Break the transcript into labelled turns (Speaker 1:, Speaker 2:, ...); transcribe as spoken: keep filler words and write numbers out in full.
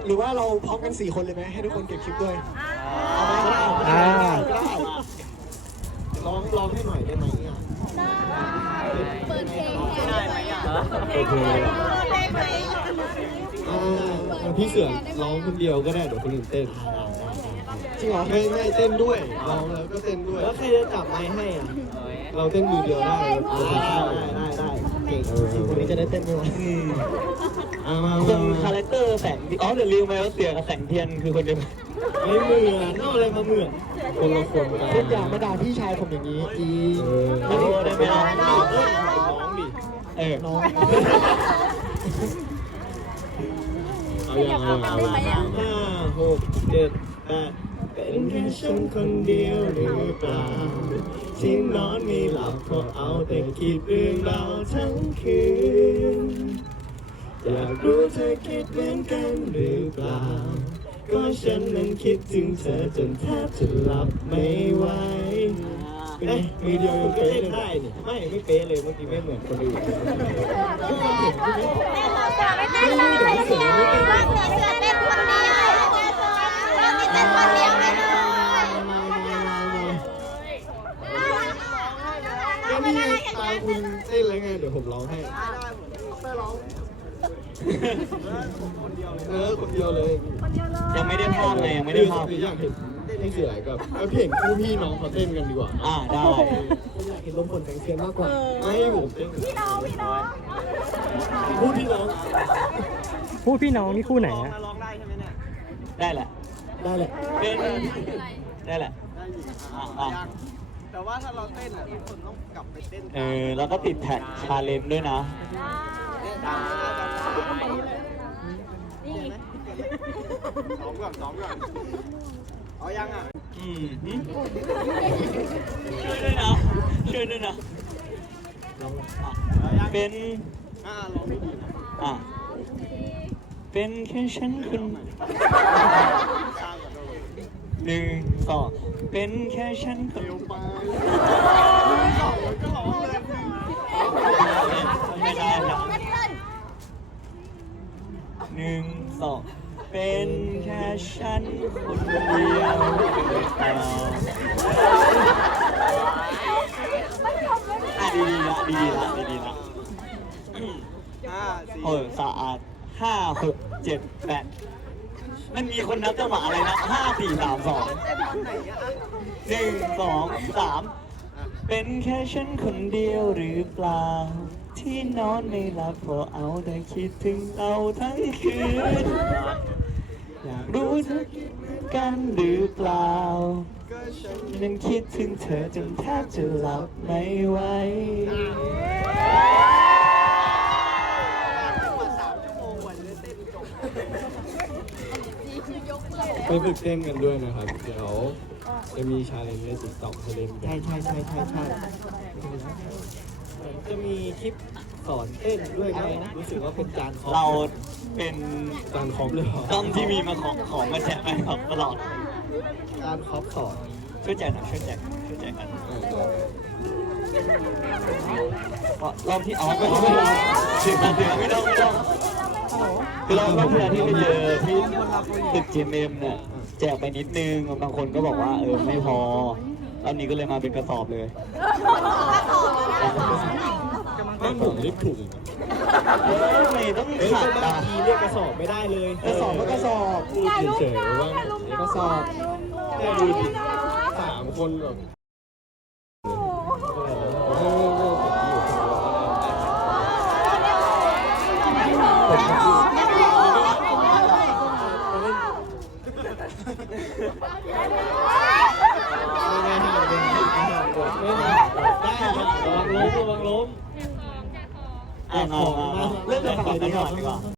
Speaker 1: หรือว่าเราพร้อมกันสี่คนเลยไหมให้ทุกคนเก็บคลิปด้วยเอาไหม
Speaker 2: อ่า
Speaker 1: ได้ร้องร้องให้หน่อยได้ไหมอ่ะ
Speaker 3: เปิดเพลงได้ไหมอ่ะ
Speaker 2: โอเค
Speaker 1: อ่า
Speaker 2: พี่เสือร้องคนเดียวก็ได้เดี๋ยวคนอื่นเต้น
Speaker 1: จริงเหรอ
Speaker 2: ไม่ไม่เต้นด้วยร้องแล้วก็เต้นด้วย
Speaker 1: แล้วใครจะจับไม้ให้อ่ะ
Speaker 2: เราเต้นมือเดียวได้
Speaker 1: ได้ได้ได้เก่งคนนี้จะได้เต้นด้วย
Speaker 2: เอามา
Speaker 4: ค
Speaker 2: มาน มา
Speaker 4: คาแรคเตอร์แสงอ๋อเดี๋ยวลืมไปว่าเสือกับแสงเทียนคือคนเดียวกัน
Speaker 2: ไม่เหมือนเอาอะไรมาเหมือนคนละคนกัน
Speaker 1: ทุกอย่างมาด่าพี่ชายผมอย่างนี้จริง
Speaker 2: เออ
Speaker 4: ขอโทษได้ไหมล่ะ
Speaker 2: น้องดิ
Speaker 4: เออ
Speaker 1: น้อง
Speaker 2: เอาอย่างเอาเอาห้าหกเจ็ดแปดเป็นแค่ฉันคนเดียวหรือเปล่าที่นอนไม่หลับเพราะเอาแต่คิดเรื่องเราทั้งคืนอยากรู้เธอคิดเหมือนกันหรือเปล่าก็ฉันนั้นคิดถึงเธอจนแทบจะหลับไม่ไหวเอ๊ะมือเดียวยังเป๊ะเลยได้นี่ไม่ไม่เป๊ะเลยเมื่อกี้ไม่เหมือนคนอื่น
Speaker 3: ไม่เต้นเลยเสือเสือเต้นคนเดียวเราไม่เต้นคนเดียวเลย
Speaker 2: ก็นี่ไงตาคุณเต้นแล้วไงเดี๋ยวผมร้องให้เออคนเดียวเลย
Speaker 4: ยังไม่ได้ภาพเลยยังไม่
Speaker 2: หรื
Speaker 4: ได้
Speaker 2: อ
Speaker 4: ภาพ
Speaker 2: หรืออยากเห็นพี่เสือกับเอาพี่เห็นคู่พี่น้องเขาเต้นกันดีกว่า
Speaker 4: อ่าได้
Speaker 1: ผมอยากเห็นลมฝนแสงเทียนมากกว่า
Speaker 2: ไม่ผมเต้น
Speaker 3: พี่น้องพี่น้อง
Speaker 2: คู่พี่น้อง
Speaker 5: คู่พี่น้องนี่คู่ไหนอะ
Speaker 4: ได้แหละ
Speaker 1: ได้แหละ
Speaker 4: เป็นได้แหละอ่าอ่า
Speaker 6: แต่ว่าถ้าเราเต้นอ่ะทุกคนต้องกลับไปเต้น
Speaker 4: เออแล้วก็ติดแท็กชาเลนจ์ด้วยนะ
Speaker 6: ตามซ้อมก่อนซ้อมก่อนเอายังอ่ะ
Speaker 4: อืมหึช่วยด้วยนะช่วยด้วยนะอ่ะเป็น
Speaker 6: อ่าลองไม่ดีนะ
Speaker 4: อ่ะเป็นแค่ฉันคนหนึ่งสองเป็นแค่ฉันคนไม่ได้ละหนึ่งสองเป็นแค่ฉันคนเดียวอ่าอ่ะดีๆละดีๆละดีๆละ
Speaker 6: ห้าสี่
Speaker 4: โอ้ยสะอาดห้าหกเจ็ดแปดมันมีคนนับจังหวะอะไรนะห้าสี่สามสองหนึ่งสองสามเป็นแค่ฉันคนเดียวหรือเปล่า ที่นอนไม่หลับเพราะเอาแต่คิดถึงเราทั้งคืนอยากรู้เธอคิดเหมือนกันหรือเปล่ายังคิดถึงเธอจนแทบจะหลับไม่ไหว
Speaker 2: ไปฝึกเต้นกันด้วยนะครับ เดี๋ยวจะมีชาเลนจ์ในติ๊กต็อกให้เล่นกัน
Speaker 1: ใช่ใช่ใช่ใช่ใช่
Speaker 2: จะมีคลิปสอนเต้นด้วยนะรู้สึกว่าเป็นจานคอม
Speaker 4: เราเป็น
Speaker 2: จานคอมเลยเหรอ
Speaker 4: ต้องที่มีมาของของมาแจกไปครับตลอด
Speaker 2: จานคอมสอน
Speaker 4: ช่วยแจกหน่อยช่วยแจกช่วยแจกกัน
Speaker 2: เออ
Speaker 4: เพราะรอบที่เอาไม่ต้องไม่ต้องถึงมาถึงไม่ต้องไม่ต้องคือรอบรอบที่แล้วที่ไปเจอที่ตึกเจมเอ็มเนี่ยแจกไปนิดนึงบางคนก็บอกว่าเออไม่พอรอบนี้ก็เลยมาเป็นกระสอบเลย
Speaker 2: นั่นผมรีบถูก
Speaker 4: ไม่ต้อง
Speaker 2: เอ้ย
Speaker 4: ขัด
Speaker 2: บา
Speaker 4: อ่ะ
Speaker 2: งทีเรียกกระสอบไม่ได้เลย
Speaker 1: กระสอบก็กระสอบ
Speaker 2: พูดเฉยๆว่าก
Speaker 1: ระสอบ
Speaker 2: แค่ดูดิสามคนแบบโอ้โหผมอยู่ ไม่ได้ห้ามเป็นไม่ห้ามกดไม่ห้ามกดได้ระวังล้มระวังล้ม
Speaker 4: อ่ะมามามาเริ่มจากฝั่งนี้ก่อนดีกว่า